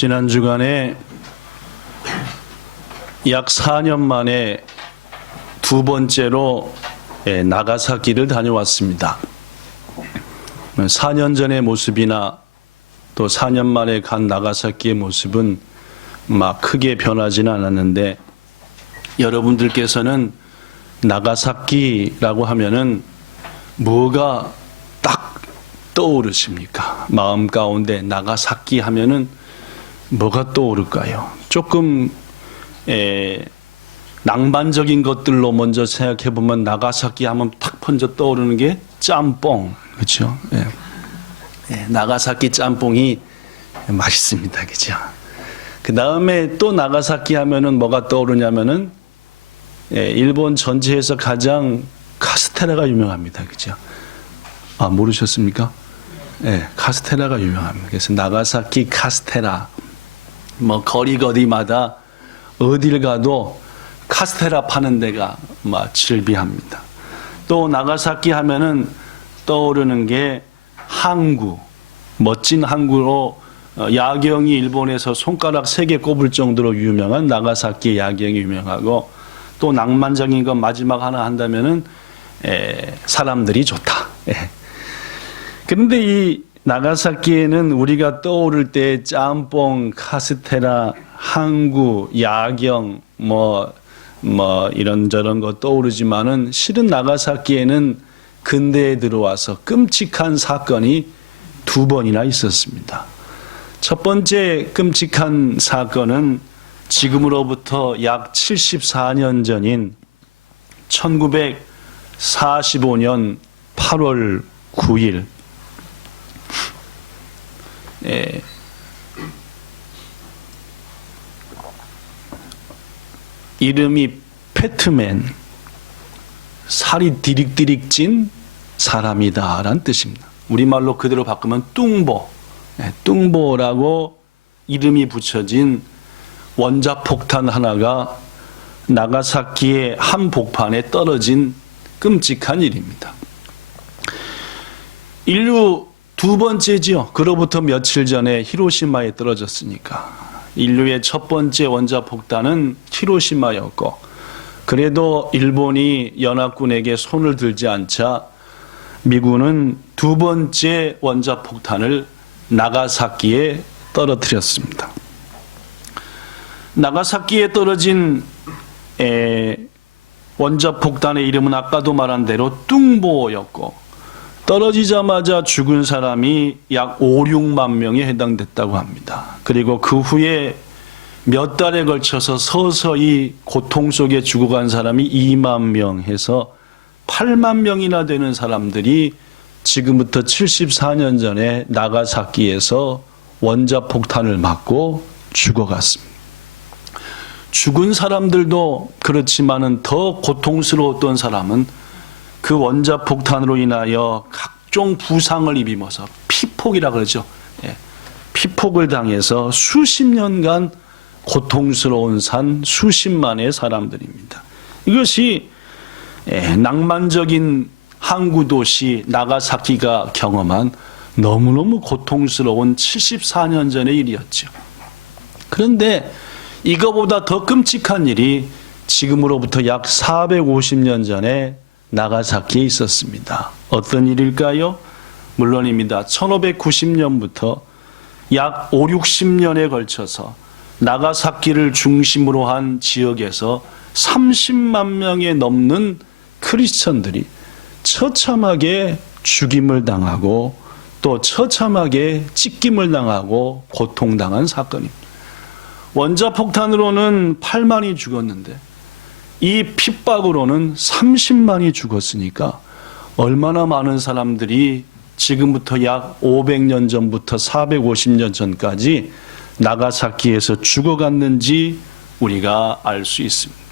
지난 주간에 약 4년 만에 두 번째로 나가사키를 다녀왔습니다. 4년 전의 모습이나 또 4년 만에 간 나가사키의 모습은 막 크게 변하지는 않았는데, 여러분들께서는 나가사키라고 하면은 뭐가 딱 떠오르십니까? 마음 가운데 나가사키 하면은 뭐가 떠오를까요? 조금 낭만적인 것들로 먼저 생각해 보면 나가사키 하면 탁 먼저 떠오르는 게 짬뽕, 그렇죠? 나가사키 짬뽕이 맛있습니다, 그렇죠? 그 다음에 또 나가사키 하면은 뭐가 떠오르냐면은 일본 전체에서 가장 카스테라가 유명합니다, 그렇죠? 아, 모르셨습니까? 카스테라가 유명합니다. 그래서 나가사키 카스테라, 뭐 거리마다 어딜 가도 카스테라 파는 데가 막 즐비합니다. 또 나가사키 하면은 떠오르는 게 항구, 멋진 항구로 야경이 일본에서 손가락 3개 꼽을 정도로 유명한 나가사키 야경이 유명하고, 또 낭만적인 것 마지막 하나 한다면은 사람들이 좋다. 그런데 이 나가사키에는 우리가 떠오를 때 짬뽕, 카스테라, 항구, 야경, 뭐 이런저런 거 떠오르지만은 실은 나가사키에는 근대에 들어와서 끔찍한 사건이 2번이나 있었습니다. 첫 번째 끔찍한 사건은 지금으로부터 약 74년 전인 1945년 8월 9일 이름이 패트맨, 살이 디릭디릭 찐 사람이다 라는 뜻입니다. 우리말로 그대로 바꾸면 뚱보, 뚱보라고 이름이 붙여진 원자폭탄 하나가 나가사키의 한 복판에 떨어진 끔찍한 일입니다. 인류 2번째지요. 그로부터 며칠 전에 히로시마에 떨어졌으니까. 인류의 첫 번째 원자폭탄은 히로시마였고, 그래도 일본이 연합군에게 손을 들지 않자 미군은 2번째 원자폭탄을 나가사키에 떨어뜨렸습니다. 나가사키에 떨어진 원자폭탄의 이름은 아까도 말한 대로 뚱보였고, 떨어지자마자 죽은 사람이 약 5, 6만 명에 해당됐다고 합니다. 그리고 그 후에 몇 달에 걸쳐서 서서히 고통 속에 죽어간 사람이 2만 명 해서 8만 명이나 되는 사람들이 지금부터 74년 전에 나가사키에서 원자폭탄을 맞고 죽어갔습니다. 죽은 사람들도 그렇지만은 더 고통스러웠던 사람은 그 원자폭탄으로 인하여 각종 부상을 입으면서 피폭이라 그러죠. 피폭을 당해서 수십 년간 고통스러운 산 수십만의 사람들입니다. 이것이 낭만적인 항구도시 나가사키가 경험한 너무너무 고통스러운 74년 전의 일이었죠. 그런데 이거보다 더 끔찍한 일이 지금으로부터 약 450년 전에 나가사키에 있었습니다. 어떤 일일까요? 물론입니다. 1590년부터 약 5, 60년에 걸쳐서 나가사키를 중심으로 한 지역에서 30만 명에 넘는 크리스천들이 처참하게 죽임을 당하고 또 처참하게 찢김을 당하고 고통당한 사건입니다. 원자폭탄으로는 8만이 죽었는데 이 핍박으로는 30만이 죽었으니까 얼마나 많은 사람들이 지금부터 약 500년 전부터 450년 전까지 나가사키에서 죽어갔는지 우리가 알 수 있습니다.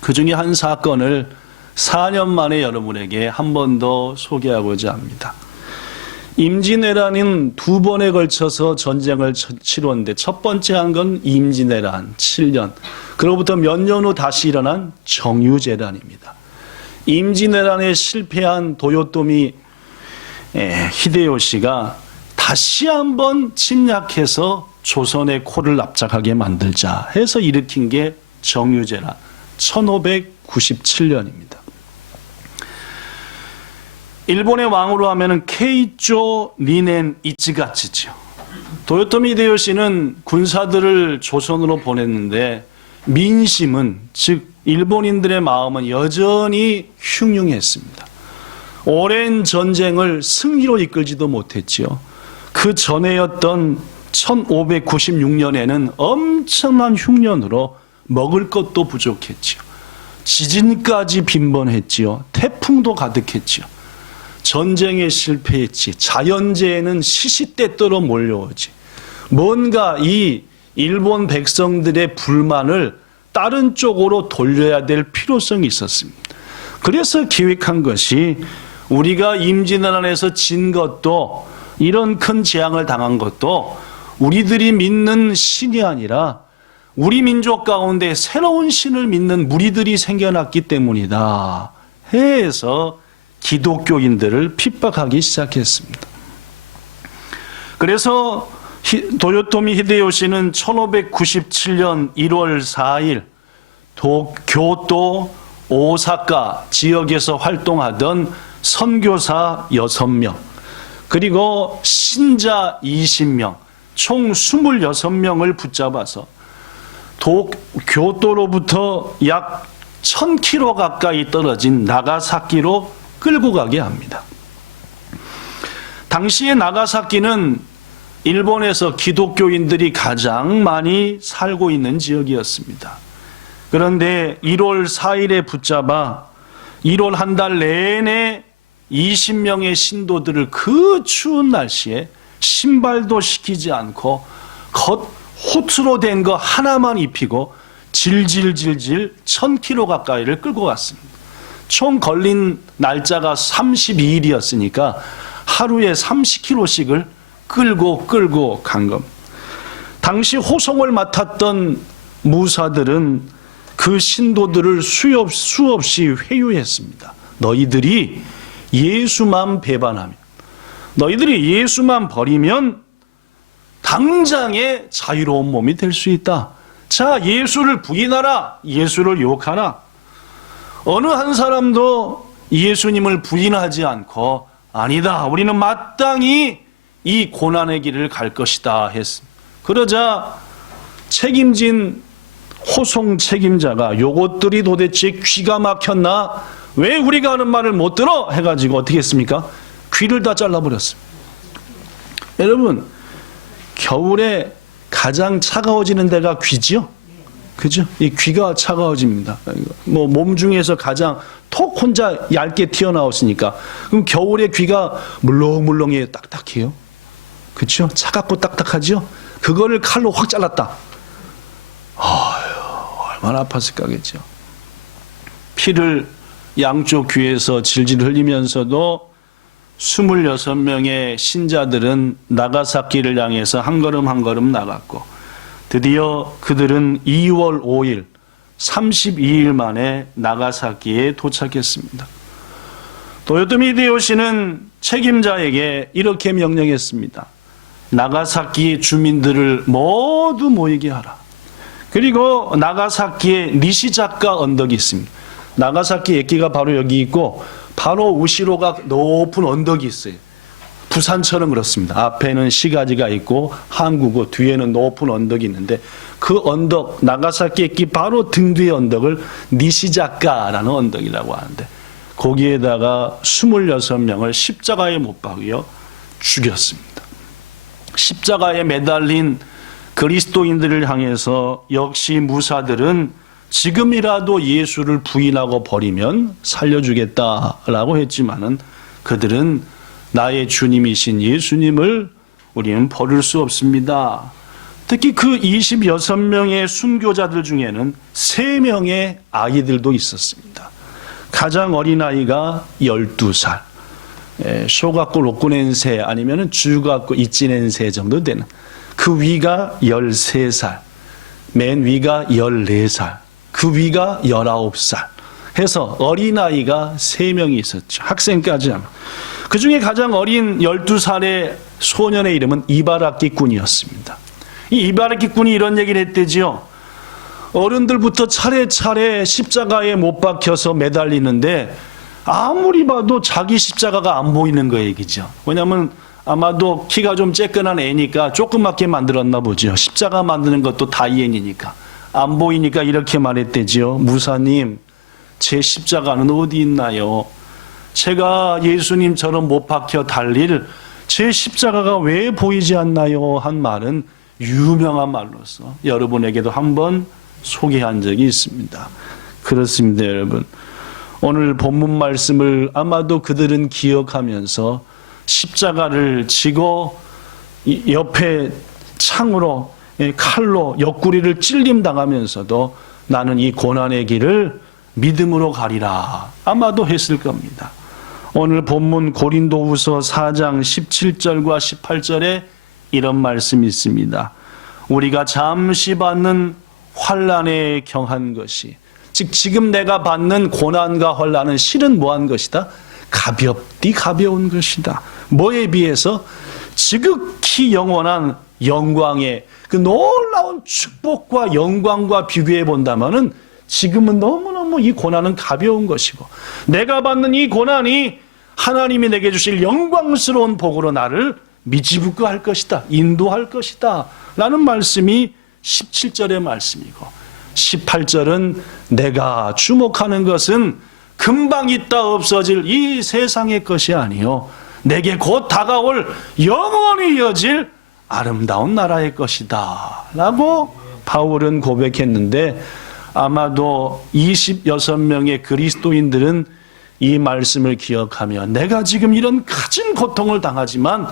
그 중에 한 사건을 4년 만에 여러분에게 한 번 더 소개하고자 합니다. 임진왜란은 2번에 걸쳐서 전쟁을 치렀는데, 첫 번째 한 건 임진왜란 7년, 그로부터 몇 년 후 다시 일어난 정유재란입니다. 임진왜란에 실패한 도요토미 히데요시가 다시 한번 침략해서 조선의 코를 납작하게 만들자 해서 일으킨 게 정유제란 1597년입니다. 일본의 왕으로 하면은 케이조 니넨 이치가치죠. 도요토미 히데요시는 군사들을 조선으로 보냈는데 민심은, 즉 일본인들의 마음은 여전히 흉흉했습니다. 오랜 전쟁을 승리로 이끌지도 못했지요. 그 전해였던 1596년에는 엄청난 흉년으로 먹을 것도 부족했지요. 지진까지 빈번했지요. 태풍도 가득했지요. 전쟁에 실패했지. 자연재해는 시시때때로 몰려오지. 뭔가 이 일본 백성들의 불만을 다른 쪽으로 돌려야 될 필요성이 있었습니다. 그래서 기획한 것이 우리가 임진왜란에서 진 것도, 이런 큰 재앙을 당한 것도 우리들이 믿는 신이 아니라 우리 민족 가운데 새로운 신을 믿는 무리들이 생겨났기 때문이다 해서 기독교인들을 핍박하기 시작했습니다. 그래서 도요토미 히데요시는 1597년 1월 4일 교토, 오사카 지역에서 활동하던 선교사 6명, 그리고 신자 20명, 총 26명을 붙잡아서 교토로부터 약 1000km 가까이 떨어진 나가사키로 끌고 가게 합니다. 당시에 나가사키는 일본에서 기독교인들이 가장 많이 살고 있는 지역이었습니다. 그런데 1월 4일에 붙잡아 1월 한 달 내내 20명의 신도들을 그 추운 날씨에 신발도 시키지 않고 겉 호투로 된 거 하나만 입히고 질질질질 1000km 가까이를 끌고 갔습니다. 총 걸린 날짜가 32일이었으니까 하루에 30km씩을 끌고 간 겁니다. 당시 호송을 맡았던 무사들은 그 신도들을 수없이 회유했습니다. 너희들이 예수만 배반하면, 너희들이 예수만 버리면 당장에 자유로운 몸이 될 수 있다. 자, 예수를 부인하라. 예수를 욕하라. 어느 한 사람도 예수님을 부인하지 않고 아니다, 우리는 마땅히 이 고난의 길을 갈 것이다 했습니다. 그러자 책임진 호송 책임자가 요것들이 도대체 귀가 막혔나? 왜 우리가 하는 말을 못 들어? 해가지고 어떻게 했습니까? 귀를 다 잘라버렸습니다. 여러분, 겨울에 가장 차가워지는 데가 귀지요? 그죠? 이 귀가 차가워집니다. 뭐 몸 중에서 가장 톡 혼자 얇게 튀어나왔으니까. 그럼 겨울에 귀가 물렁물렁해요? 딱딱해요? 그렇죠? 차갑고 딱딱하죠? 그거를 칼로 확 잘랐다. 얼마나 아팠을까겠죠. 피를 양쪽 귀에서 질질 흘리면서도 26명의 신자들은 나가사키를 향해서 한 걸음 한 걸음 나갔고, 드디어 그들은 2월 5일 32일 만에 나가사키에 도착했습니다. 도요토미 히데요시는 책임자에게 이렇게 명령했습니다. 나가사키 주민들을 모두 모이게 하라. 그리고 나가사키에 니시자카 언덕이 있습니다. 나가사키駅가 바로 여기 있고 바로 우시로가 높은 언덕이 있어요. 부산처럼 그렇습니다. 앞에는 시가지가 있고 항구고 뒤에는 높은 언덕이 있는데 그 언덕, 나가사키駅 바로 등 뒤의 언덕을 니시자카라는 언덕이라고 하는데 거기에다가 26명을 십자가에 못 박여 죽였습니다. 십자가에 매달린 그리스도인들을 향해서 역시 무사들은 지금이라도 예수를 부인하고 버리면 살려주겠다라고 했지만은 그들은 나의 주님이신 예수님을 우리는 버릴 수 없습니다. 특히 그 26명의 순교자들 중에는 3명의 아이들도 있었습니다. 가장 어린 아이가 12살, 쇼가쿠 로쿠넨세 아니면 주가쿠 이치넨세 정도 되는, 그 위가 13살, 맨 위가 14살, 그 위가 19살 해서 어린아이가 3명이 있었죠. 학생까지 하면. 그 중에 가장 어린 12살의 소년의 이름은 이바라키 군이었습니다. 이 이바르키꾼이 이런 얘기를 했대지요. 어른들부터 차례차례 십자가에 못 박혀서 매달리는데 아무리 봐도 자기 십자가가 안 보이는 거 얘기죠. 왜냐하면 아마도 키가 좀 쬐끈한 애니까 조그맣게 만들었나 보죠. 십자가 만드는 것도 다이앤이니까. 안 보이니까 이렇게 말했대지요. 무사님, 제 십자가는 어디 있나요? 제가 예수님처럼 못 박혀 달릴 제 십자가가 왜 보이지 않나요? 한 말은 유명한 말로서 여러분에게도 한번 소개한 적이 있습니다. 그렇습니다, 여러분. 오늘 본문 말씀을 아마도 그들은 기억하면서 십자가를 지고 옆에 창으로 칼로 옆구리를 찔림 당하면서도 나는 이 고난의 길을 믿음으로 가리라 아마도 했을 겁니다. 오늘 본문 고린도후서 4장 17절과 18절에 이런 말씀이 있습니다. 우리가 잠시 받는 환난에 경한 것이, 즉 지금 내가 받는 고난과 환난은 실은 뭐한 것이다? 가볍디 가벼운 것이다. 뭐에 비해서? 지극히 영원한 영광의 그 놀라운 축복과 영광과 비교해 본다면은 지금은 너무너무 이 고난은 가벼운 것이고, 내가 받는 이 고난이 하나님이 내게 주실 영광스러운 복으로 나를 미지붙게 할 것이다, 인도할 것이다 라는 말씀이 17절의 말씀이고, 18절은 내가 주목하는 것은 금방 있다 없어질 이 세상의 것이 아니요 내게 곧 다가올 영원히 이어질 아름다운 나라의 것이다 라고 바울은 고백했는데, 아마도 26명의 그리스도인들은 이 말씀을 기억하며 내가 지금 이런 가진 고통을 당하지만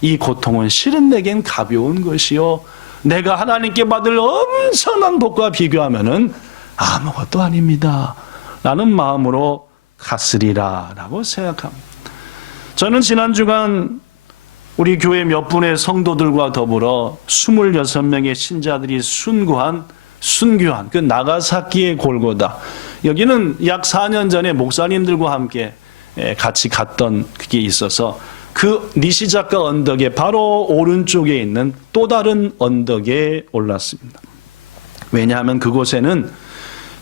이 고통은 실은 내겐 가벼운 것이요 내가 하나님께 받을 엄청난 복과 비교하면은 아무것도 아닙니다 라는 마음으로 갔으리라 라고 생각합니다. 저는 지난 주간 우리 교회 몇 분의 성도들과 더불어 26명의 신자들이 순교한 그 나가사키의 골고다, 여기는 약 4년 전에 목사님들과 함께 같이 갔던 그게 있어서 그 니시자카 언덕의 바로 오른쪽에 있는 또 다른 언덕에 올랐습니다. 왜냐하면 그곳에는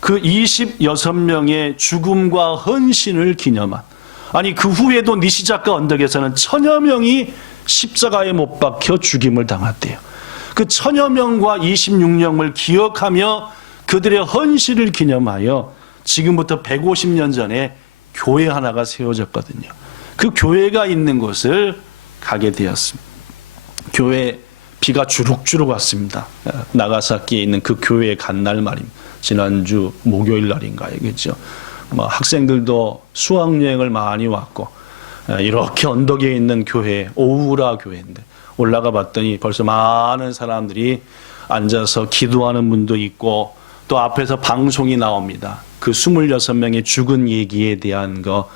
그 26명의 죽음과 헌신을 기념한, 아니 그 후에도 니시자카 언덕에서는 1000여 명이 십자가에 못 박혀 죽임을 당했대요. 그 1000여 명과 26명을 기억하며 그들의 헌신을 기념하여 지금부터 150년 전에 교회 하나가 세워졌거든요. 그 교회가 있는 곳을 가게 되었습니다. 교회 비가 주룩주룩 왔습니다. 나가사키에 있는 그 교회에 간 날 말입니다. 지난주 목요일 날인가요, 그렇죠? 학생들도 수학여행을 많이 왔고, 이렇게 언덕에 있는 교회, 오우라 교회인데 올라가 봤더니 벌써 많은 사람들이 앉아서 기도하는 분도 있고, 또 앞에서 방송이 나옵니다. 그 26명의 죽은 얘기에 대한 거,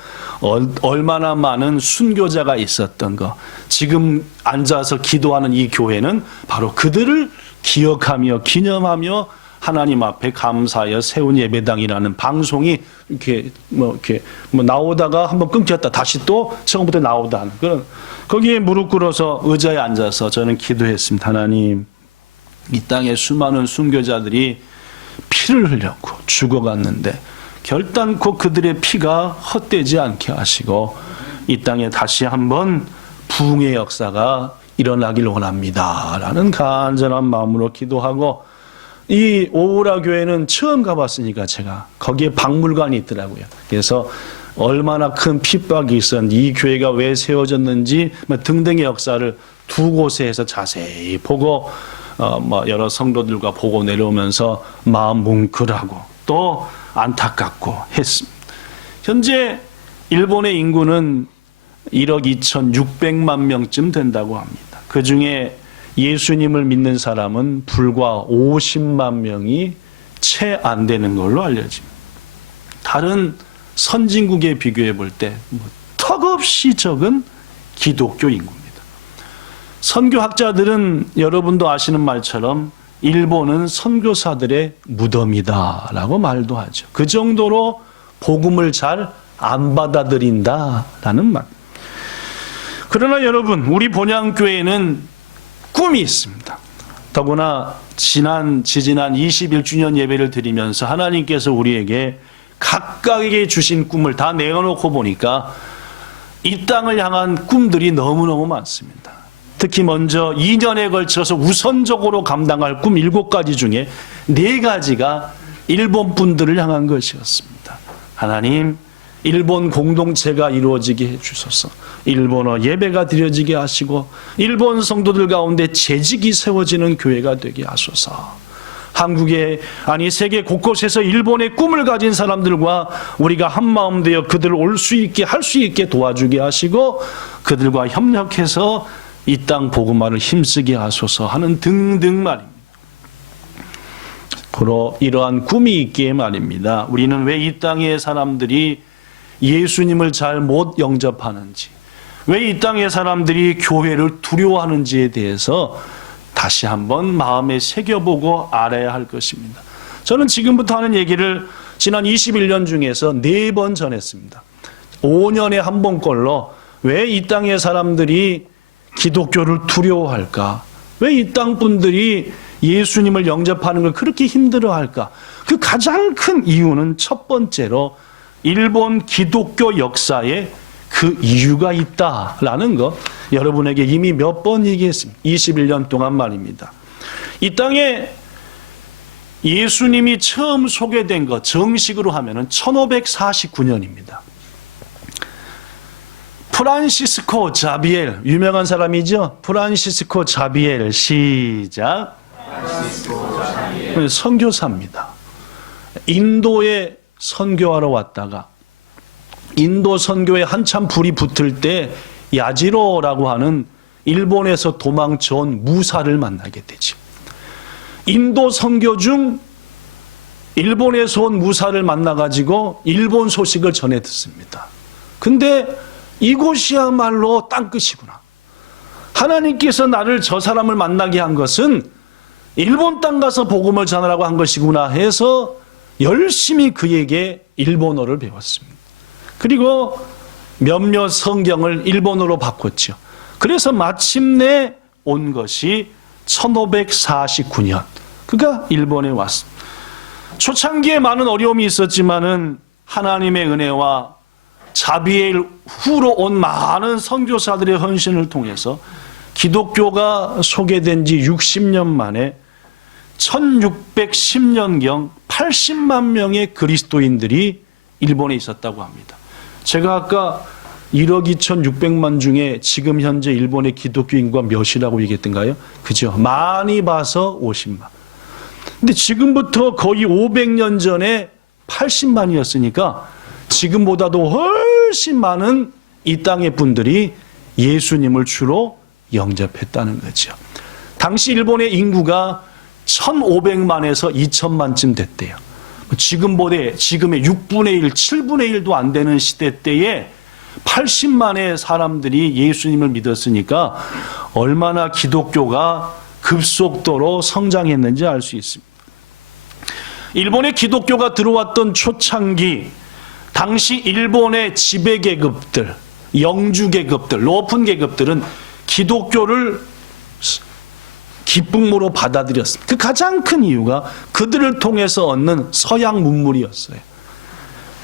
얼마나 많은 순교자가 있었던 거, 지금 앉아서 기도하는 이 교회는 바로 그들을 기억하며 기념하며 하나님 앞에 감사하여 세운 예배당이라는 방송이 이렇게 나오다가 한번 끊겼다 다시 또 처음부터 나오다 하는 그런, 거기에 무릎 꿇어서 의자에 앉아서 저는 기도했습니다. 하나님, 이 땅에 수많은 순교자들이 피를 흘렸고 죽어갔는데 결단코 그들의 피가 헛되지 않게 하시고 이 땅에 다시 한번 부흥의 역사가 일어나길 원합니다 라는 간절한 마음으로 기도하고, 이 오우라 교회는 처음 가봤으니까 제가 거기에 박물관이 있더라고요. 그래서 얼마나 큰 핍박이 있었는지, 이 교회가 왜 세워졌는지 등등의 역사를 두 곳에서 자세히 보고 여러 성도들과 보고 내려오면서 마음 뭉클하고 또 안타깝고 했습니다. 현재 일본의 인구는 1억 2,600만 명쯤 된다고 합니다. 그 중에 예수님을 믿는 사람은 불과 50만 명이 채 안 되는 걸로 알려집니다. 다른 선진국에 비교해 볼 때 턱없이 적은 기독교 인구입니다. 선교학자들은 여러분도 아시는 말처럼 일본은 선교사들의 무덤이다라고 말도 하죠. 그 정도로 복음을 잘 안 받아들인다라는 말. 그러나 여러분, 우리 본향교회는 꿈이 있습니다. 더구나 지지난 21주년 예배를 드리면서 하나님께서 우리에게 각각에게 주신 꿈을 다 내어놓고 보니까 이 땅을 향한 꿈들이 너무너무 많습니다. 특히 먼저 2년에 걸쳐서 우선적으로 감당할 꿈 7가지 중에 4가지가 일본 분들을 향한 것이었습니다. 하나님, 일본 공동체가 이루어지게 해주소서. 일본어 예배가 드려지게 하시고 일본 성도들 가운데 재직이 세워지는 교회가 되게 하소서. 한국에 아니 세계 곳곳에서 일본의 꿈을 가진 사람들과 우리가 한마음 되어 그들을 올 수 있게 할 수 있게 도와주게 하시고 그들과 협력해서 이 땅 복음화를 힘쓰게 하소서 하는 등등 말입니다. 바로 이러한 꿈이 있기에 말입니다. 우리는 왜 이 땅의 사람들이 예수님을 잘 못 영접하는지, 왜 이 땅의 사람들이 교회를 두려워하는지에 대해서 다시 한번 마음에 새겨보고 알아야 할 것입니다. 저는 지금부터 하는 얘기를 지난 21년 중에서 4번 전했습니다. 5년에 한 번꼴로 왜 이 땅의 사람들이 기독교를 두려워할까? 왜 이 땅 분들이 예수님을 영접하는 걸 그렇게 힘들어할까? 그 가장 큰 이유는 첫 번째로 일본 기독교 역사에 그 이유가 있다라는 거 여러분에게 이미 몇 번 얘기했습니다. 21년 동안 말입니다. 이 땅에 예수님이 처음 소개된 것 정식으로 하면은 1549년입니다. 프란시스코 자비엘, 유명한 사람이죠. 프란시스코 자비엘, 시작. 선교사입니다. 인도에 선교하러 왔다가 인도 선교에 한참 불이 붙을 때 야지로라고 하는 일본에서 도망쳐온 무사를 만나게 되죠. 인도 선교 중 일본에서 온 무사를 만나가지고 일본 소식을 전해 듣습니다. 근데 이곳이야말로 땅끝이구나. 하나님께서 나를 저 사람을 만나게 한 것은 일본 땅 가서 복음을 전하라고 한 것이구나 해서 열심히 그에게 일본어를 배웠습니다. 그리고 몇몇 성경을 일본어로 바꿨죠. 그래서 마침내 온 것이 1549년. 그가 일본에 왔습니다. 초창기에 많은 어려움이 있었지만은 하나님의 은혜와 자비의 후로 온 많은 선교사들의 헌신을 통해서 기독교가 소개된 지 60년 만에 1610년경 80만 명의 그리스도인들이 일본에 있었다고 합니다. 제가 아까 1억 2,600만 중에 지금 현재 일본의 기독교 인구가 몇이라고 얘기했던가요? 그죠? 많이 봐서 50만. 근데 지금부터 거의 500년 전에 80만이었으니까 지금보다도 훨씬 많은 이 땅의 분들이 예수님을 주로 영접했다는 거죠. 당시 일본의 인구가 1,500만에서 2,000만쯤 됐대요. 지금의 6분의 1, 7분의 1도 안 되는 시대 때에 80만의 사람들이 예수님을 믿었으니까 얼마나 기독교가 급속도로 성장했는지 알 수 있습니다. 일본에 기독교가 들어왔던 초창기, 당시 일본의 지배계급들, 영주계급들, 높은 계급들은 기독교를 기쁨으로 받아들였습니다. 그 가장 큰 이유가 그들을 통해서 얻는 서양 문물이었어요.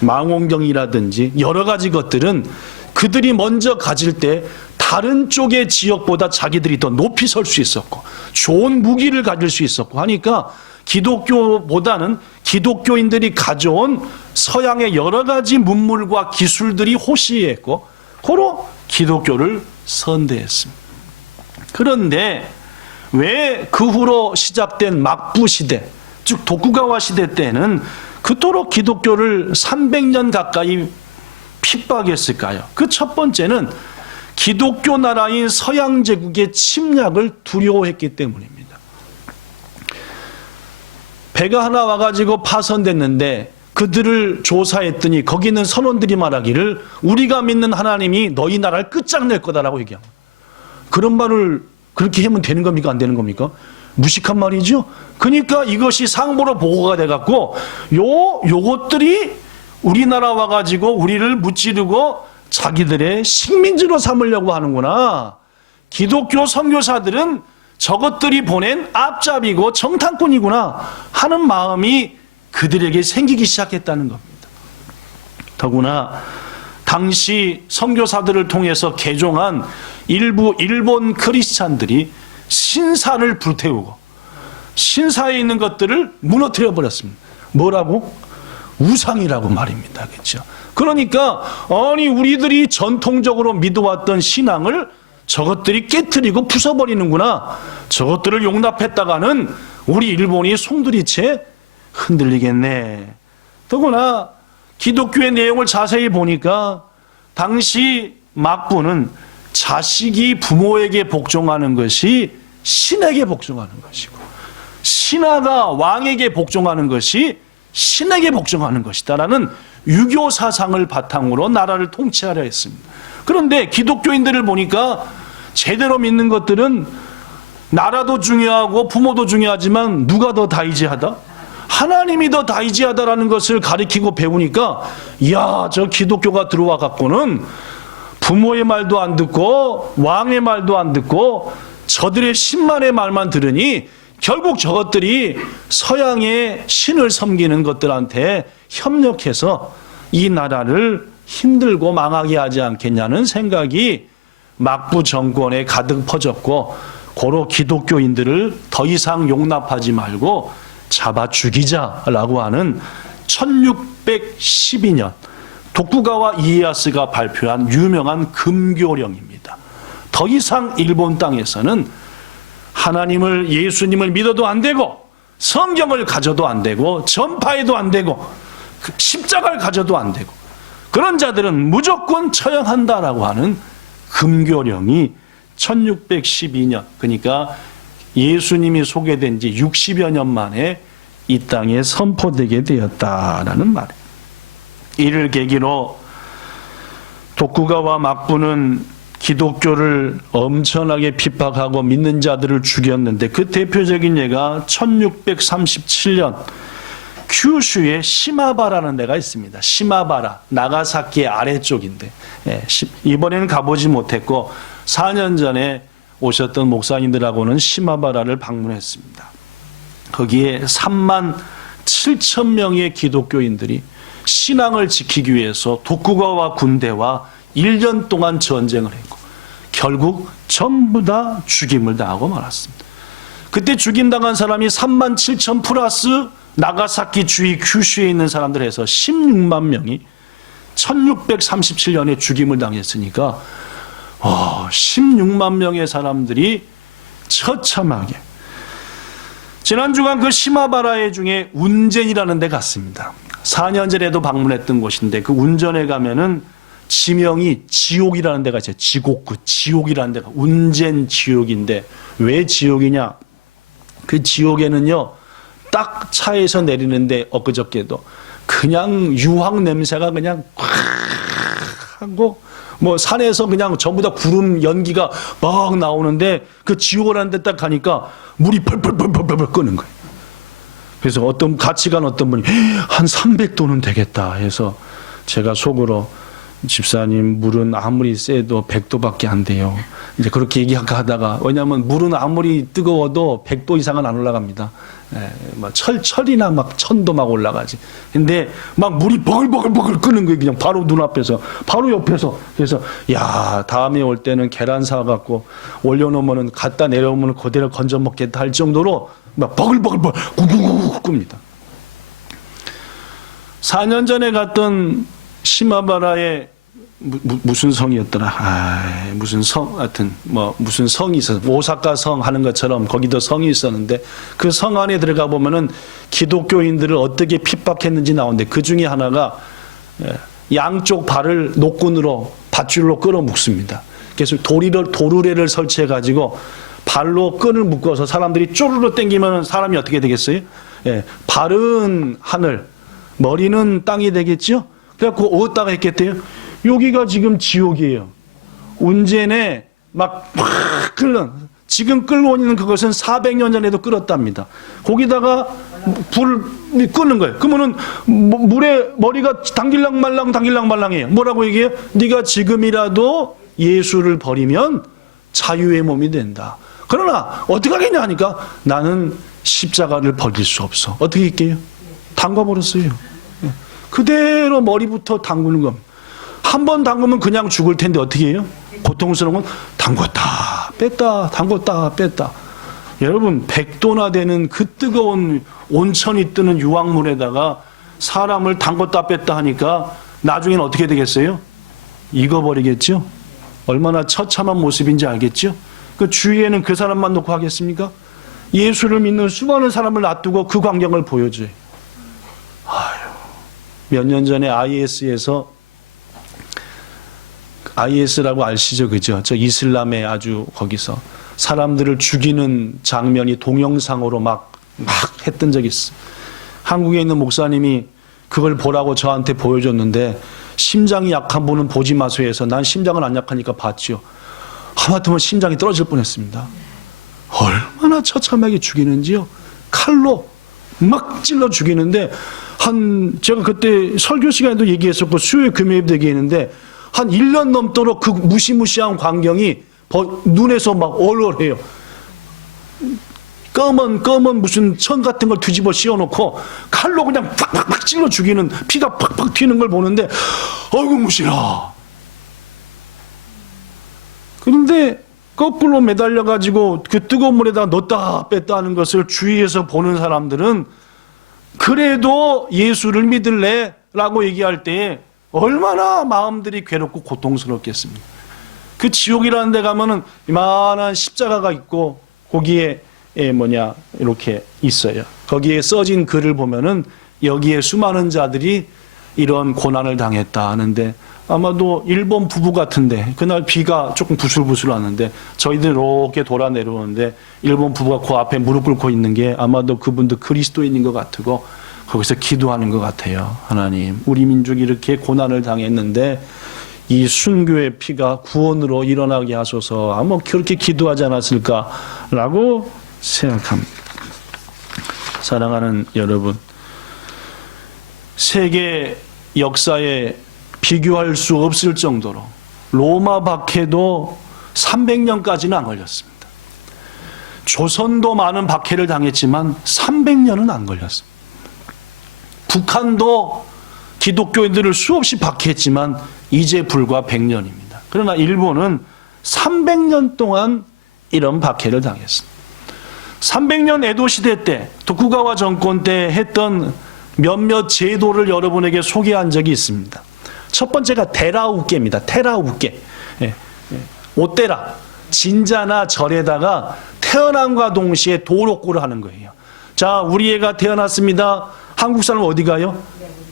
망원경이라든지 여러 가지 것들은 그들이 먼저 가질 때 다른 쪽의 지역보다 자기들이 더 높이 설 수 있었고 좋은 무기를 가질 수 있었고 하니까 기독교보다는 기독교인들이 가져온 서양의 여러 가지 문물과 기술들이 호시했고 고로 기독교를 선대했습니다. 그런데 왜 그 후로 시작된 막부 시대, 즉 도쿠가와 시대 때는 그토록 기독교를 300년 가까이 핍박했을까요? 그 첫 번째는 기독교 나라인 서양 제국의 침략을 두려워했기 때문입니다. 배가 하나 와가지고 파손됐는데 그들을 조사했더니 거기 있는 선원들이 말하기를 우리가 믿는 하나님이 너희 나라를 끝장낼 거다라고 얘기합니다. 그런 말을 그렇게 하면 되는 겁니까? 안 되는 겁니까? 무식한 말이죠. 그러니까 이것이 상보로 보고가 돼갖고 요것들이 우리나라 와가지고 우리를 무찌르고 자기들의 식민지로 삼으려고 하는구나. 기독교 선교사들은 저것들이 보낸 앞잡이고 정탐꾼이구나 하는 마음이 그들에게 생기기 시작했다는 겁니다. 더구나 당시 선교사들을 통해서 개종한 일부 일본 크리스찬들이 신사를 불태우고 신사에 있는 것들을 무너뜨려 버렸습니다. 뭐라고? 우상이라고 말입니다. 그렇죠? 그러니까 아니 우리들이 전통적으로 믿어왔던 신앙을 저것들이 깨트리고 부숴버리는구나. 저것들을 용납했다가는 우리 일본이 송두리째 흔들리겠네. 더구나 기독교의 내용을 자세히 보니까 당시 막부는 자식이 부모에게 복종하는 것이 신에게 복종하는 것이고 신하가 왕에게 복종하는 것이 신에게 복종하는 것이다라는 유교 사상을 바탕으로 나라를 통치하려 했습니다. 그런데 기독교인들을 보니까 제대로 믿는 것들은 나라도 중요하고 부모도 중요하지만 누가 더 다이지하다? 하나님이 더 다이지하다라는 것을 가리키고 배우니까 이야, 저 기독교가 들어와 갖고는 부모의 말도 안 듣고 왕의 말도 안 듣고 저들의 신만의 말만 들으니 결국 저것들이 서양의 신을 섬기는 것들한테 협력해서 이 나라를 힘들고 망하게 하지 않겠냐는 생각이 막부 정권에 가득 퍼졌고 고로 기독교인들을 더 이상 용납하지 말고 잡아 죽이자라고 하는 1612년 도쿠가와 이에야스가 발표한 유명한 금교령입니다. 더 이상 일본 땅에서는 하나님을 예수님을 믿어도 안 되고 성경을 가져도 안 되고 전파해도 안 되고 십자가를 가져도 안 되고 그런 자들은 무조건 처형한다라고 하는 금교령이 1612년 그러니까 예수님이 소개된 지 60여 년 만에 이 땅에 선포되게 되었다라는 말이에요. 이를 계기로 도쿠가와 막부는 기독교를 엄청나게 핍박하고 믿는 자들을 죽였는데 그 대표적인 예가 1637년 큐슈에 시마바라는 데가 있습니다. 시마바라, 나가사키 아래쪽인데 이번에는 가보지 못했고 4년 전에 오셨던 목사님들하고는 시마바라를 방문했습니다. 거기에 3만 7천 명의 기독교인들이 신앙을 지키기 위해서 도쿠가와 군대와 1년 동안 전쟁을 했고 결국 전부 다 죽임을 당하고 말았습니다. 그때 죽임당한 사람이 3만 7천 플러스 나가사키 주위 큐슈에 있는 사람들 해서 16만 명이 1637년에 죽임을 당했으니까 16만 명의 사람들이 처참하게 지난 주간 그 시마바라의 중에 운젠이라는 데 갔습니다. 4년 전에도 방문했던 곳인데 그 운전에 가면은 지명이 지옥이라는 데가 있어요. 지옥구 지옥이라는 데가 운젠 지옥인데 왜 지옥이냐? 그 지옥에는요 딱 차에서 내리는데 엊그저께도 그냥 유황 냄새가 그냥 콱 하고 뭐 산에서 그냥 전부 다 구름 연기가 막 나오는데 그 지옥이라는 데 딱 가니까 물이 펄펄펄펄펄 끄는 거예요. 그래서 같이 간 어떤 분이 한 300도는 되겠다 해서 제가 속으로 집사님 물은 아무리 세도 100도밖에 안 돼요. 이제 그렇게 얘기하다가 왜냐하면 물은 아무리 뜨거워도 100도 이상은 안 올라갑니다. 막 철이나 막 1000도 막 올라가지. 근데 막 물이 버글버글버글 끄는 거예요. 그냥 바로 눈앞에서 바로 옆에서. 그래서 야 다음에 올 때는 계란 사갖고 올려놓으면은 갖다 내려오면 그대로 건져 먹겠다 할 정도로 막 버글버글버글 구구구구 끕니다. 4년 전에 갔던 시마바라의 무슨 성이었더라? 무슨 성, 하여튼, 무슨 성이 있었어. 오사카 성 하는 것처럼 거기도 성이 있었는데 그 성 안에 들어가 보면은 기독교인들을 어떻게 핍박했는지 나오는데 그 중에 하나가 양쪽 발을 노끈으로 밧줄로 끌어 묶습니다. 그래서 도르래를 설치해가지고 발로 끈을 묶어서 사람들이 쪼르르 당기면 사람이 어떻게 되겠어요? 발은 하늘, 머리는 땅이 되겠죠? 그래갖고 어디다가 했겠대요? 여기가 지금 지옥이에요. 운젠에 막 끓는 지금 끌고 있는 그것은 400년 전에도 끓었답니다. 거기다가 불 끄는 거예요. 그러면은 물에 머리가 당길랑말랑해요. 뭐라고 얘기해요? 네가 지금이라도 예수를 버리면 자유의 몸이 된다. 그러나 어떻게 하겠냐 하니까 나는 십자가를 버릴 수 없어. 어떻게 할게요? 담가버렸어요. 그대로 머리부터 담그는 겁니다. 한 번 담그면 그냥 죽을 텐데 어떻게 해요? 고통스러운 건 담궜다 뺐다 담궜다 뺐다. 여러분 100도나 되는 그 뜨거운 온천이 뜨는 유황물에다가 사람을 담궜다 뺐다 하니까 나중에는 어떻게 되겠어요? 익어버리겠죠? 얼마나 처참한 모습인지 알겠죠? 그 주위에는 그 사람만 놓고 하겠습니까? 예수를 믿는 수많은 사람을 놔두고 그 광경을 보여줘요. 몇 년 전에 IS라고 아시죠? 그죠? 저 이슬람의 아주 거기서 사람들을 죽이는 장면이 동영상으로 막 했던 적이 있어요. 한국에 있는 목사님이 그걸 보라고 저한테 보여줬는데 심장이 약한 분은 보지 마세요 해서 난 심장은 안 약하니까 봤죠. 하마터면 심장이 떨어질 뻔했습니다. 얼마나 처참하게 죽이는지요. 칼로 막 찔러 죽이는데 제가 그때 설교 시간에도 얘기했었고 수요일 금요일도 얘기했는데 한 1년 넘도록 그 무시무시한 광경이 눈에서 막 얼얼해요. 검은 무슨 천 같은 걸 뒤집어 씌워놓고 칼로 그냥 팍팍팍 찔러 죽이는, 피가 팍팍 튀는 걸 보는데 어이구 무시라. 그런데 거꾸로 매달려가지고 그 뜨거운 물에다 넣었다 뺐다 하는 것을 주위에서 보는 사람들은 그래도 예수를 믿을래? 라고 얘기할 때 얼마나 마음들이 괴롭고 고통스럽겠습니까? 그 지옥이라는 데 가면은 이만한 십자가가 있고 거기에 이렇게 있어요. 거기에 써진 글을 보면은 여기에 수많은 자들이 이런 고난을 당했다 하는데 아마도 일본 부부 같은데 그날 비가 조금 부슬부슬 왔는데 저희들 이렇게 돌아 내려오는데 일본 부부가 그 앞에 무릎 꿇고 있는 게 아마도 그분도 그리스도인인 것 같고 거기서 기도하는 것 같아요. 하나님, 우리 민족이 이렇게 고난을 당했는데 이 순교의 피가 구원으로 일어나게 하소서. 아마 그렇게 기도하지 않았을까라고 생각합니다. 사랑하는 여러분, 세계 역사에 비교할 수 없을 정도로 로마 박해도 300년까지는 안 걸렸습니다. 조선도 많은 박해를 당했지만 300년은 안 걸렸습니다. 북한도 기독교인들을 수없이 박해했지만 이제 불과 100년입니다. 그러나 일본은 300년 동안 이런 박해를 당했습니다. 300년 에도 시대 때 도쿠가와 정권 때 했던 몇몇 제도를 여러분에게 소개한 적이 있습니다. 첫 번째가 테라우케입니다. 테라우케. 오테라, 진자나 절에다가 태어남과 동시에 도록구를 하는 거예요. 자, 우리 애가 태어났습니다. 한국 사람 어디 가요?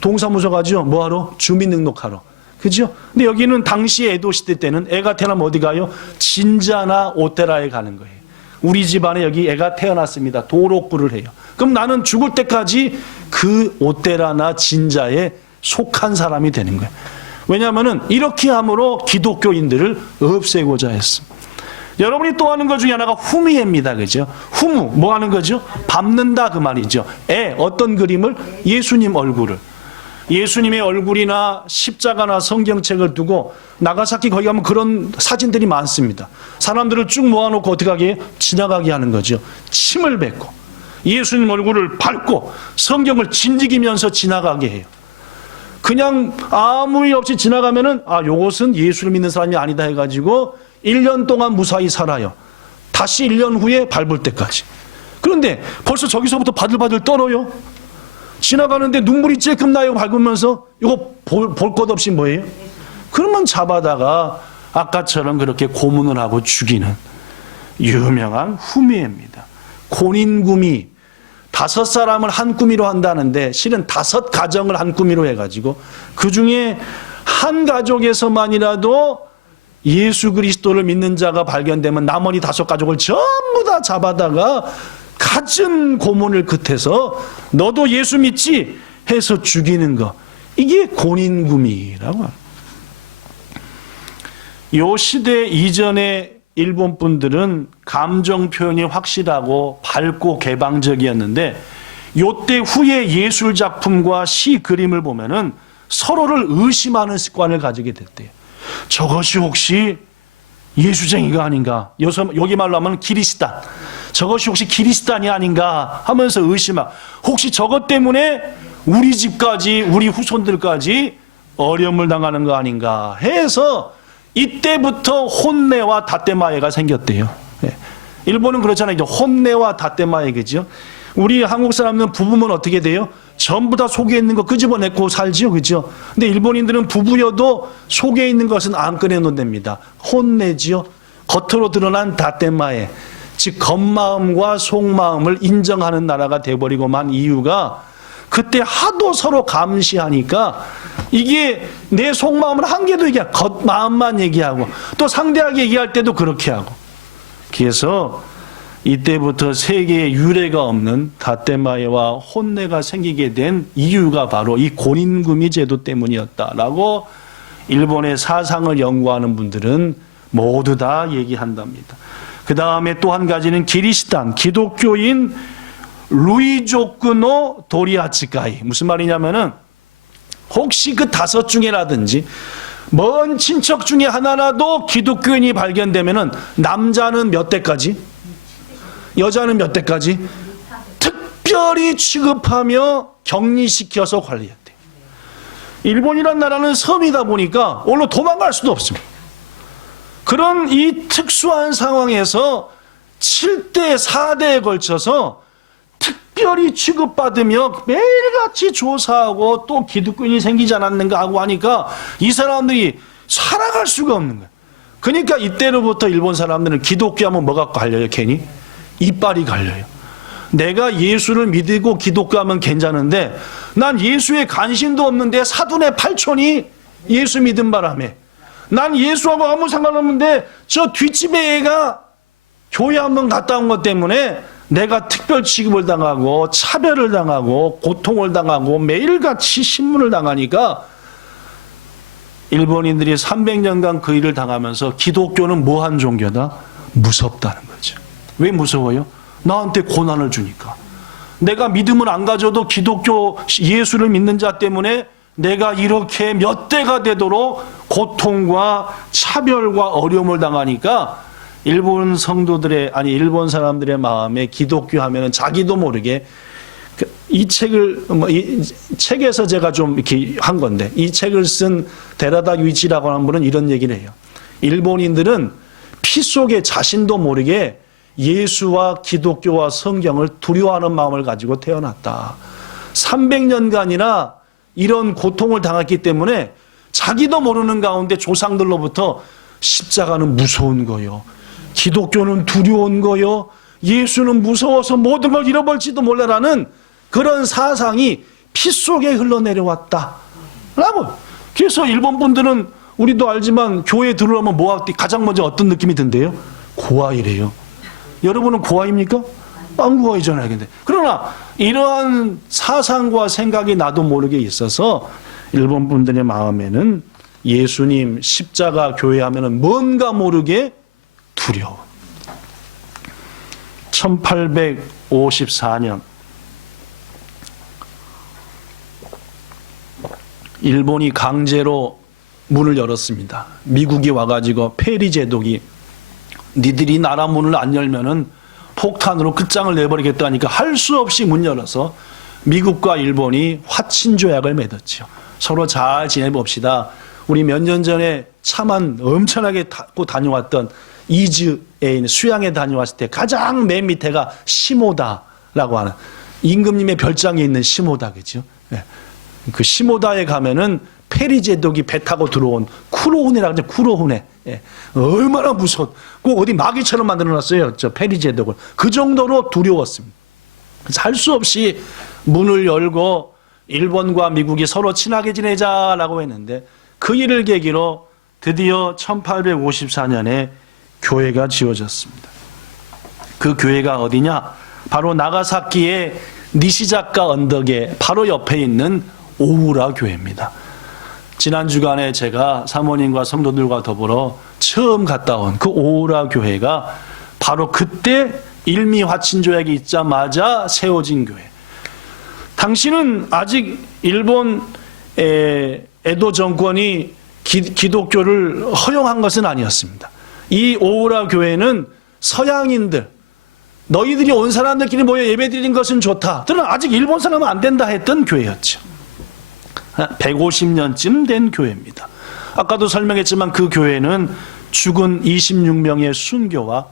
동사무소 가죠. 뭐하러? 주민등록하러. 그죠? 근데 여기는 당시 에도 시대 때는 애가 태어나면 어디 가요? 진자나 오테라에 가는 거예요. 우리 집안에 여기 애가 태어났습니다. 도록구를 해요. 그럼 나는 죽을 때까지 그 오테라나 진자에 속한 사람이 되는 거예요. 왜냐하면은 이렇게 함으로 기독교인들을 없애고자 했습니다. 여러분이 또 하는 것 중에 하나가 후미입니다. 그죠? 후무, 뭐 하는 거죠? 밟는다 그 말이죠. 어떤 그림을? 예수님 얼굴을. 예수님의 얼굴이나 십자가나 성경책을 두고 나가사키 거기 가면 그런 사진들이 많습니다. 사람들을 쭉 모아놓고 어떻게 하게 해요? 지나가게 하는 거죠. 침을 뱉고 예수님 얼굴을 밟고 성경을 진지기면서 지나가게 해요. 그냥 아무 일 없이 지나가면은 요것은 예수를 믿는 사람이 아니다 해가지고 1년 동안 무사히 살아요. 다시 1년 후에 밟을 때까지. 그런데 벌써 저기서부터 바들바들 떨어요. 지나가는데 눈물이 찔끔 나요. 밟으면서 이거 볼 것 없이 뭐예요? 그러면 잡아다가 아까처럼 그렇게 고문을 하고 죽이는 유명한 후미입니다. 곤인구미, 5사람을 한 구미로 한다는데 실은 5가정을 한 구미로 해가지고 그 중에 한 가족에서만이라도 예수 그리스도를 믿는 자가 발견되면 나머지 5가족을 전부 다 잡아다가 갖은 고문을 끝해서 너도 예수 믿지? 해서 죽이는 거. 이게 곤인구미라고 합니다. 이 시대 이전의 일본 분들은 감정 표현이 확실하고 밝고 개방적이었는데 요때 후에 예술 작품과 시 그림을 보면은 서로를 의심하는 습관을 가지게 됐대요. 저것이 혹시 예수쟁이가 아닌가, 여기 말로 하면 기리스탄, 저것이 혹시 기리스탄이 아닌가 하면서 의심하, 혹시 저것 때문에 우리 집까지, 우리 후손들까지 어려움을 당하는 거 아닌가 해서 이때부터 혼내와 다떼마에가 생겼대요. 일본은 그렇잖아요. 혼내와 다떼마에겠죠. 우리 한국 사람은 부부면 어떻게 돼요? 전부 다 속에 있는 거 끄집어내고 살지요, 그죠? 근데 일본인들은 부부여도 속에 있는 것은 안 꺼내놓는답니다. 혼내지요. 겉으로 드러난 다떼마에, 즉 겉마음과 속마음을 인정하는 나라가 돼버리고만 이유가 그때 하도 서로 감시하니까 이게 내 속마음을 한 개도 얘기하고 겉마음만 얘기하고 또 상대하게 얘기할 때도 그렇게 하고, 그래서 이때부터 세계에 유례가 없는 다떼마에와 혼내가 생기게 된 이유가 바로 이 고린구미 제도 때문이었다라고 일본의 사상을 연구하는 분들은 모두 다 얘기한답니다. 그 다음에 또 한 가지는 기리스탄, 기독교인 루이조쿠노 도리아츠카이. 무슨 말이냐면은 혹시 그 5 중에라든지 먼 친척 중에 하나라도 기독교인이 발견되면은 남자는 몇 대까지? 여자는 몇 대까지? 특별히 취급하며 격리시켜서 관리했대. 일본이란 나라는 섬이다 보니까 얼른 도망갈 수도 없습니다. 그런 이 특수한 상황에서 7대, 4대에 걸쳐서 특별히 취급받으며 매일같이 조사하고 또 기독교인이 생기지 않았는가 하고 하니까 이 사람들이 살아갈 수가 없는 거예요. 그러니까 이때로부터 일본 사람들은 기독교 하면 뭐가 갈려요? 괜히? 이빨이 갈려요. 내가 예수를 믿고 기독교하면 괜찮은데 난 예수에 관심도 없는데 사돈의 팔촌이 예수 믿은 바람에 난 예수하고 아무 상관없는데 저 뒷집에 애가 교회 한번 갔다 온 것 때문에 내가 특별 취급을 당하고 차별을 당하고 고통을 당하고 매일같이 신문을 당하니까 일본인들이 300년간 그 일을 당하면서 기독교는 뭐한 종교다? 무섭다는 거죠. 왜 무서워요? 나한테 고난을 주니까. 내가 믿음을 안 가져도 기독교 예수를 믿는 자 때문에 내가 이렇게 몇 대가 되도록 고통과 차별과 어려움을 당하니까 일본 성도들의, 아니 일본 사람들의 마음에 기독교 하면은 자기도 모르게 이 책을 이 책에서 제가 좀 이렇게 한 건데, 이 책을 쓴 데라다 유이치라고 하는 분은 이런 얘기를 해요. 일본인들은 피 속에 자신도 모르게 예수와 기독교와 성경을 두려워하는 마음을 가지고 태어났다. 300년간이나 이런 고통을 당했기 때문에 자기도 모르는 가운데 조상들로부터 십자가는 무서운 거요, 기독교는 두려운 거요, 예수는 무서워서 모든 걸 잃어버릴지도 몰라라는 그런 사상이 피 속에 흘러내려왔다 라고. 그래서 일본 분들은 우리도 알지만 교회에 들어오면 가장 먼저 어떤 느낌이 든대요? 고아이래요. 여러분은 고아입니까? 안 고아이잖아요. 근데 그러나 이러한 사상과 생각이 나도 모르게 있어서 일본 분들의 마음에는 예수님 십자가 교회 하면은 뭔가 모르게 두려워. 1854년 일본이 강제로 문을 열었습니다. 미국이 와가지고 페리 제독이 니들이 나라 문을 안 열면은 폭탄으로 끝장을 내버리겠다니까 할 수 없이 문 열어서 미국과 일본이 화친 조약을 맺었죠. 서로 잘 지내봅시다. 우리 몇 년 전에 차만 엄청나게 타고 다녀왔던 이즈에 있는 수양에 다녀왔을 때 가장 맨 밑에가 시모다라고 하는 임금님의 별장에 있는 시모다, 그죠? 그 시모다에 가면은 페리 제독이 배 타고 들어온 쿠로훈이라고 하죠. 쿠로훈에. 얼마나 무서워. 꼭 어디 마귀처럼 만들어놨어요. 저 페리 제독을. 그 정도로 두려웠습니다. 그래서 할 수 없이 문을 열고 일본과 미국이 서로 친하게 지내자라고 했는데 그 일을 계기로 드디어 1854년에 교회가 지어졌습니다. 그 교회가 어디냐? 바로 나가사키의 니시자카 언덕에 바로 옆에 있는 오우라 교회입니다. 지난 주간에 제가 사모님과 성도들과 더불어 처음 갔다 온 그 오우라 교회가 바로 그때 일미 화친 조약이 있자마자 세워진 교회. 당시는 아직 일본 에도 정권이 기독교를 허용한 것은 아니었습니다. 이 오우라 교회는 서양인들, 너희들이 온 사람들끼리 모여 예배드리는 것은 좋다. 들은 아직 일본 사람은 안 된다 했던 교회였죠. 150년쯤 된 교회입니다. 아까도 설명했지만 그 교회는 죽은 26명의 순교와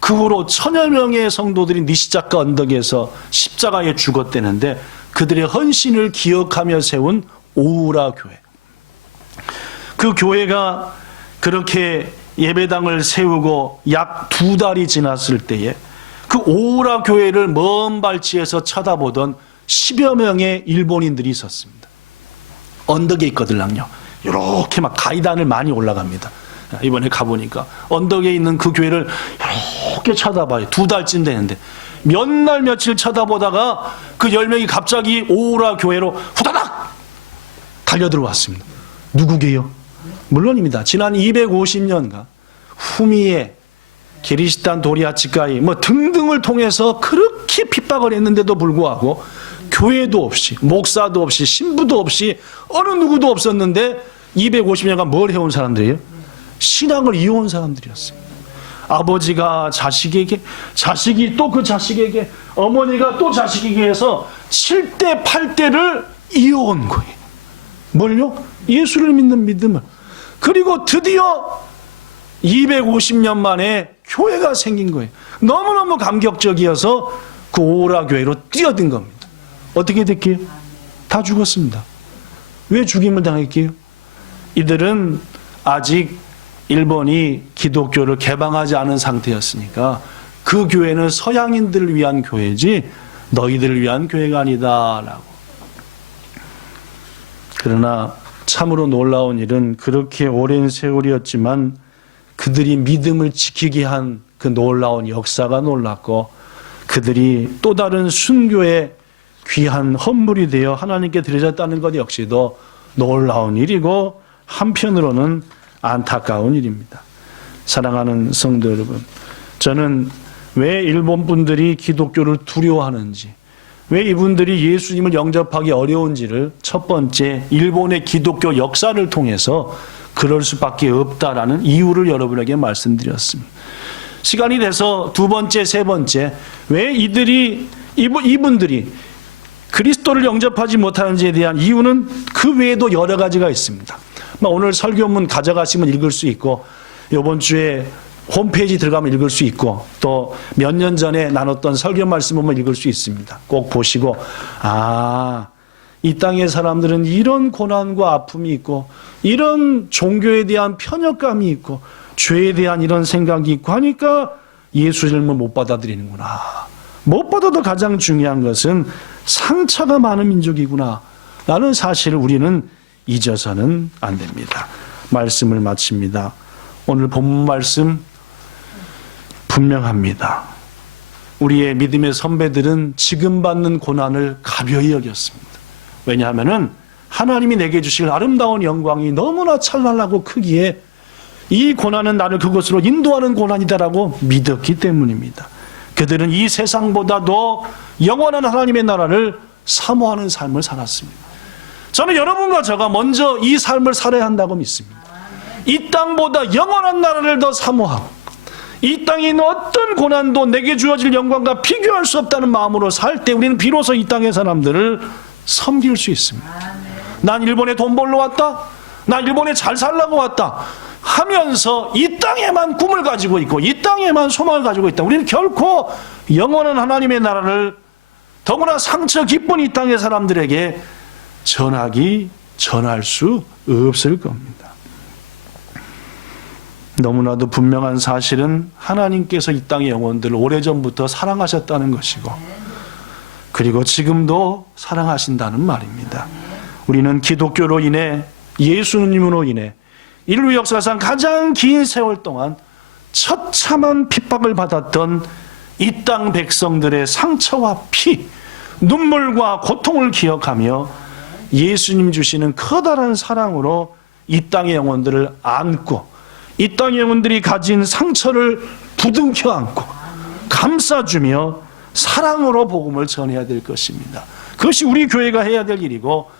그 후로 1000여 명의 성도들이 니시자카 언덕에서 십자가에 죽었다는데 그들의 헌신을 기억하며 세운 오우라 교회. 그 교회가 그렇게 예배당을 세우고 약 2달이 지났을 때에 그 오우라 교회를 먼 발치에서 쳐다보던 10여 명의 일본인들이 있었습니다. 언덕에 있거든요. 이렇게 막 가이단을 많이 올라갑니다. 이번에 가보니까 언덕에 있는 그 교회를 이렇게 쳐다봐요. 2달쯤 되는데 몇 날 며칠 쳐다보다가 그 10명이 갑자기 오우라 교회로 후다닥 달려들어왔습니다. 누구게요? 물론입니다. 지난 250년간 후미에 게리시탄 도리아치카이 뭐 등등을 통해서 그렇게 핍박을 했는데도 불구하고 교회도 없이 목사도 없이 신부도 없이 어느 누구도 없었는데 250년간 뭘 해온 사람들이에요? 신앙을 이어온 사람들이었습니다. 아버지가 자식에게, 자식이 또 그 자식에게, 어머니가 또 자식에게 해서 7대 8대를 이어온 거예요. 뭘요? 예수를 믿는 믿음을. 그리고 드디어 250년 만에 교회가 생긴 거예요. 너무너무 감격적이어서 그 오라 교회로 뛰어든 겁니다. 어떻게 됐게요? 다 죽었습니다. 왜 죽임을 당했게요? 이들은 아직 일본이 기독교를 개방하지 않은 상태였으니까 그 교회는 서양인들을 위한 교회지 너희들을 위한 교회가 아니다라고. 그러나 참으로 놀라운 일은 그렇게 오랜 세월이었지만 그들이 믿음을 지키게 한 그 놀라운 역사가 놀랐고 그들이 또 다른 순교의 귀한 헌물이 되어 하나님께 드려졌다는 것 역시도 놀라운 일이고 한편으로는 안타까운 일입니다. 사랑하는 성도 여러분, 저는 왜 일본 분들이 기독교를 두려워하는지, 왜 이분들이 예수님을 영접하기 어려운지를 첫 번째 일본의 기독교 역사를 통해서 그럴 수밖에 없다라는 이유를 여러분에게 말씀드렸습니다. 시간이 돼서 두 번째, 세 번째, 왜 이분들이 그리스도를 영접하지 못하는지에 대한 이유는 그 외에도 여러 가지가 있습니다. 오늘 설교문 가져가시면 읽을 수 있고 이번 주에 홈페이지 들어가면 읽을 수 있고 또 몇 년 전에 나눴던 설교 말씀 보면 읽을 수 있습니다. 꼭 보시고 이 땅의 사람들은 이런 고난과 아픔이 있고 이런 종교에 대한 편협감이 있고 죄에 대한 이런 생각이 있고 하니까 예수 이름을 못 받아들이는구나. 무엇보다도 가장 중요한 것은 상처가 많은 민족이구나 라는 사실을 우리는 잊어서는 안 됩니다. 말씀을 마칩니다. 오늘 본문 말씀 분명합니다. 우리의 믿음의 선배들은 지금 받는 고난을 가벼이 여겼습니다. 왜냐하면 하나님이 내게 주실 아름다운 영광이 너무나 찬란하고 크기에 이 고난은 나를 그곳으로 인도하는 고난이다라고 믿었기 때문입니다. 그들은 이 세상보다도 영원한 하나님의 나라를 사모하는 삶을 살았습니다. 저는 여러분과 저가 먼저 이 삶을 살아야 한다고 믿습니다. 이 땅보다 영원한 나라를 더 사모하고 이 땅에 있는 어떤 고난도 내게 주어질 영광과 비교할 수 없다는 마음으로 살 때 우리는 비로소 이 땅의 사람들을 섬길 수 있습니다. 난 일본에 돈 벌러 왔다. 난 일본에 잘 살라고 왔다. 하면서 이 땅에만 꿈을 가지고 있고 이 땅에만 소망을 가지고 있다. 우리는 결코 영원한 하나님의 나라를 더구나 상처 깊은 이 땅의 사람들에게 전할 수 없을 겁니다. 너무나도 분명한 사실은 하나님께서 이 땅의 영혼들을 오래전부터 사랑하셨다는 것이고 그리고 지금도 사랑하신다는 말입니다. 우리는 기독교로 인해 예수님으로 인해 인류 역사상 가장 긴 세월 동안 처참한 핍박을 받았던 이 땅 백성들의 상처와 피, 눈물과 고통을 기억하며 예수님 주시는 커다란 사랑으로 이 땅의 영혼들을 안고 이 땅의 영혼들이 가진 상처를 부둥켜 안고 감싸주며 사랑으로 복음을 전해야 될 것입니다. 그것이 우리 교회가 해야 될 일이고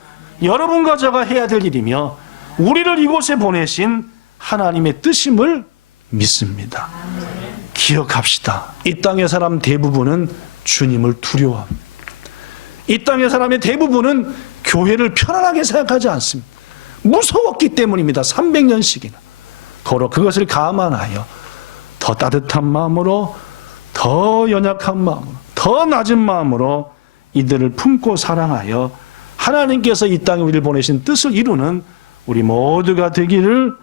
여러분과 저가 해야 될 일이며 우리를 이곳에 보내신 하나님의 뜻임을 믿습니다. 기억합시다. 이 땅의 사람 대부분은 주님을 두려워합니다. 이 땅의 사람의 대부분은 교회를 편안하게 생각하지 않습니다. 무서웠기 때문입니다. 300년씩이나. 더러 그것을 감안하여 더 따뜻한 마음으로, 더 연약한 마음으로, 더 낮은 마음으로 이들을 품고 사랑하여 하나님께서 이 땅에 우리를 보내신 뜻을 이루는 우리 모두가 되기를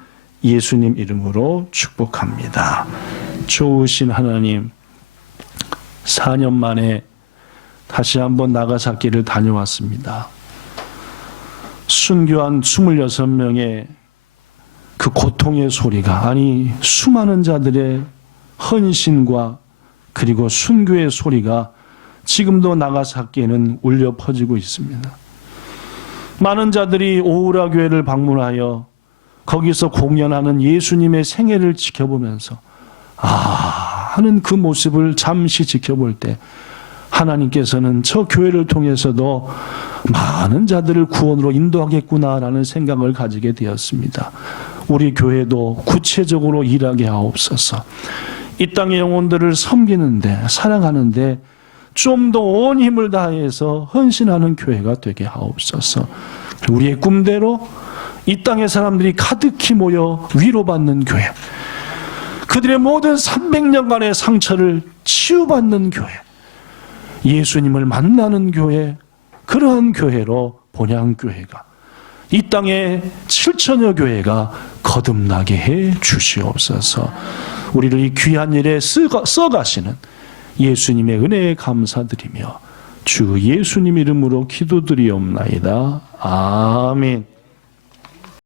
예수님 이름으로 축복합니다. 좋으신 하나님, 4년 만에 다시 한번 나가사키를 다녀왔습니다. 순교한 26명의 그 고통의 소리가, 아니 수많은 자들의 헌신과 그리고 순교의 소리가 지금도 나가사키에는 울려 퍼지고 있습니다. 많은 자들이 오우라 교회를 방문하여 거기서 공연하는 예수님의 생애를 지켜보면서 하는 그 모습을 잠시 지켜볼 때 하나님께서는 저 교회를 통해서도 많은 자들을 구원으로 인도하겠구나라는 생각을 가지게 되었습니다. 우리 교회도 구체적으로 일하게 하옵소서. 이 땅의 영혼들을 섬기는데, 사랑하는데 좀 더 온 힘을 다해서 헌신하는 교회가 되게 하옵소서. 우리의 꿈대로 이 땅의 사람들이 가득히 모여 위로받는 교회, 그들의 모든 300년간의 상처를 치유받는 교회, 예수님을 만나는 교회, 그러한 교회로 본향교회가, 이 땅의 7천여 교회가 거듭나게 해 주시옵소서. 우리를 이 귀한 일에 써가시는 예수님의 은혜에 감사드리며 주 예수님 이름으로 기도드리옵나이다. 아멘.